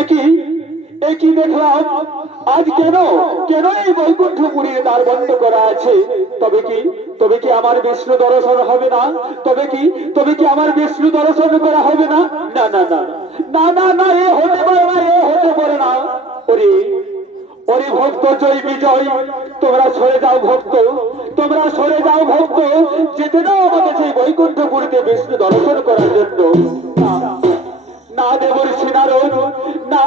একই একই দেখলাম আজ কেন কেন এই বৈকুণ্ঠপুরীর দ্বার বন্ধ করা আছে? তবে কি আমার বিষ্ণু দর্শন হবে না? তবে কি আমার বিষ্ণু দর্শন করা হবে না? না না না না না না, এ হতে পারে না, এ হতে পারে না। ওরে ওরে ভক্ত জয় বিজয়, তোমরা সরে যাও ভক্ত, তোমরা সরে যাও ভক্ত, যেতে দাও আমাকে সেই বৈকুণ্ঠপুরীতে বিষ্ণু দর্শন করার জন্য। না না দেবর্ষি নারদ, না,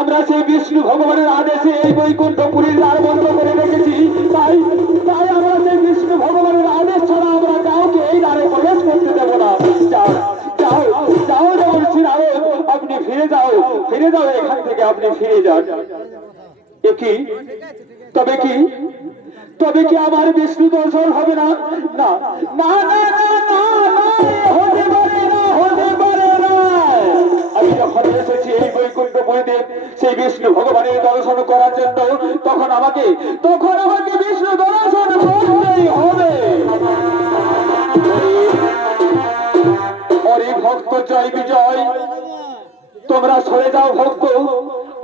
আমরা সেই বিষ্ণু ভগবানের আদেশে এই বৈকুণ্ঠপুরীর দ্বার বন্ধ করে রেখেছি। তাই তাই আমরা সেই বিষ্ণু ভগবানের আদেশ ছাড়া আমরা কাউকে এই দ্বারে প্রবেশ করতে দেব না। যাও যাও যাও দেবর্ষি নারদ, আপনি ফিরে যাও এখান থেকে, আপনি ফিরে যান। একই তবে কি আমার বিষ্ণু দর্শন হবে না? না না না না না না, হতে পারে না, হতে পারে না। আমি যখন এসেছি এই বৈকুণ্ঠপুরীতে সেই বিষ্ণু ভগবানের দর্শন করার জন্য, তখন আমাকে বিষ্ণু দর্শন করতেই হবে। অরে ভক্ত জয় বিজয়, তোমরা সরে যাও ভক্ত,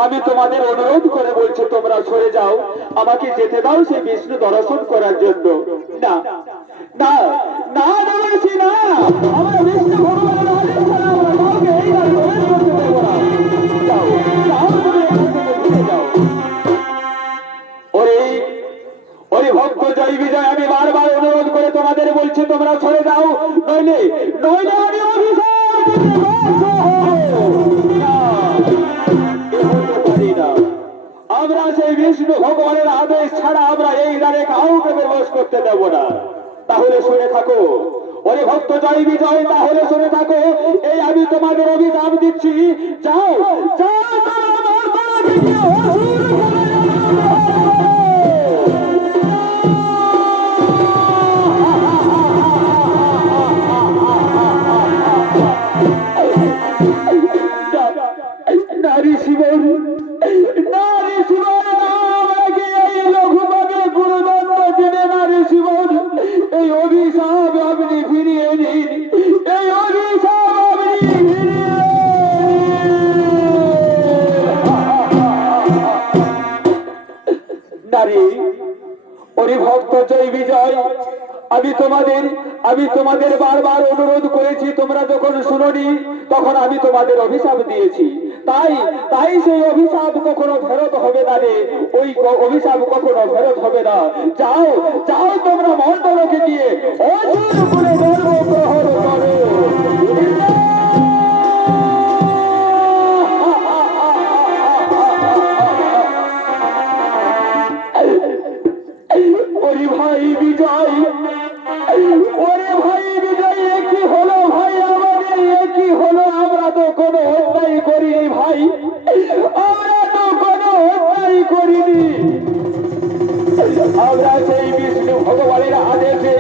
আমি তোমাদের অনুরোধ করে বলছি, তোমরা সরে যাও, আমাকে যেতে দাও সেই বিষ্ণু দর্শন করার জন্য। না না না না বলছি না, আমরা বিষ্ণু ভগবানের আদেশ ছাড়া আমরা কাউকে এই দ্বারে প্রবেশ করতে দেব না। যাও যাও, তুমি এখান থেকে ফিরে যাও। ওরে ওরে ভক্ত জয় বিজয়, আমি বারবার অনুরোধ করে তোমাদের বলছি, তোমরা সরে যাও, নইলে নইলে আমি অভিশাপ দিতে বাধ্য হব। না, এ হতে পারি না। আমরা সেই বিষ্ণু ভগবানের আদেশ ছাড়া আমরা এই দ্বারে কাউকে প্রবেশ করতে দেব না। তাহলে শুনে থাকো ওরে ভক্ত জয় বিজয়, তাহলে শুনে থাকো, এই আমি তোমাদের অভিশাপ দিচ্ছি। যাও যাও, আমার গলাকে নিয়ে অসুর করে নারী শিবন, নারী শিবন, আমাকে এই লঘুভাবে গুরুদণ্ড দিলে নারী শিবন, এই অভিশাপ আপনি ফিরিয়ে নিন, এই অভিশাপ আপনি ফিরিয়ে নারী। ওরে ভক্ত জয় বিজয়, আমি তোমাদের বারবার অনুরোধ করেছি, তোমরা যখন শুনোনি তখন আমি তোমাদের অভিশাপ দিয়েছি। তাই তাই সেই অভিশাপ কখনো ফেরত হবে না রে, ওই অভিশাপ কখনো ফেরত হবে না। যাও যাও, তোমরা মণ্ডলকে গিয়ে অসুর করে গর্ব প্রহর করো। ওরে ভাই বিজয়, ওরে ভাই বিজয়, একই হলো ভাই, আমাদের একই হলো। আমরা তো কোনো অন্যায় করিনি ভাই, আমরা তো কোনো অন্যায় করিনি। আমরা সেই বিষ্ণু ভগবানের আদেশে